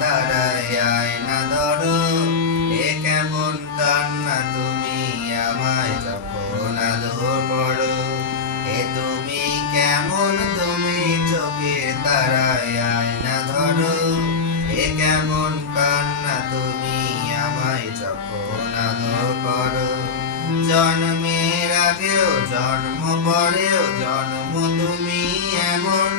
তারায় আয়না ধরো, এ কেমন কান্না তুমি আমায় যখন আদর করো। এ তুমি কেমন, তুমি চোখের তারায় আয়না ধরো, এ কেমন কান্না তুমি আমায় যখন আদর করো। জন্মের আগেও জন্ম পরেও জন্ম তুমি এমন,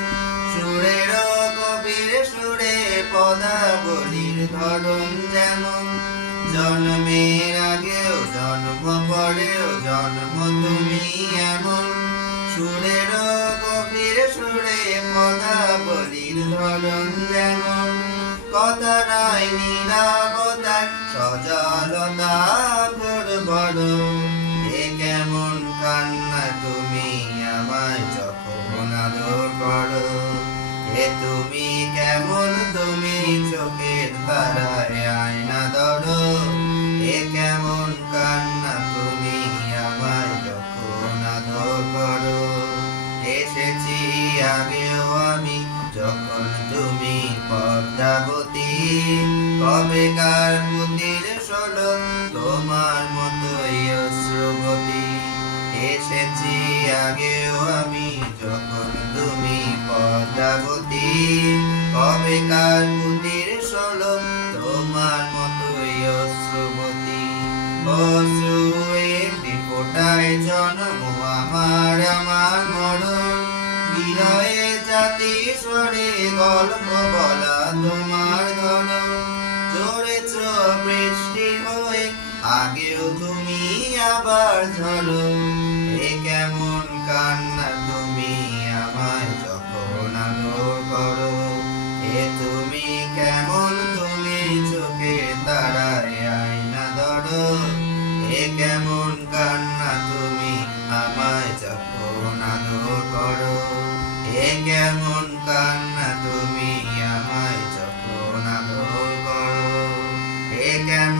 সুরের কবির সুরে পদাবলীর ধরন যেমন। জন্মের আগেও জন্ম পরেও জন্ম তুমি এমন, সুরের কবির সুরে পদাবলীর ধরন যেমন। কথা নয় নীরবতার সজলতা বড়, এ কেমন কান্না তুমি আমায় যখন আদর করো। এ তুমি কেমন, তুমি চোখের তারায় আয়না ধরো, এ কেমন কান্না তুমি আমায় যখন আদর করো। এসেছি আগেও আমি যখন তুমি পদ্মাবতী, কবেকার পুতির ষোলো তোমার মতোই অশ্রুবতী। এসেছি আগেও আমি যখন তুমি পদ্মাবতী, কবেকার পুতির ষোলো তোমার মতোই অশ্রুবতী। অশ্রু একটি ফোঁটায় জন্ম আমার মরণ, বিরহে জাতি স্বরে গল্প বলা তোমার ধরন। ঝরেছ বৃষ্টি হয়ে আগেও তুমি আবার ঝরো, এ কেমন কান্না তুমি আমায় যখন আদর করো। এ তুমি কেমন, তুমি চোখের তারায় আয়না ধরো, এ কেমন কান্না তুমি আমায় যখন আদর করো। এ কেমন কান্না তুমি আমায় যখন আদর করো, এ কেমন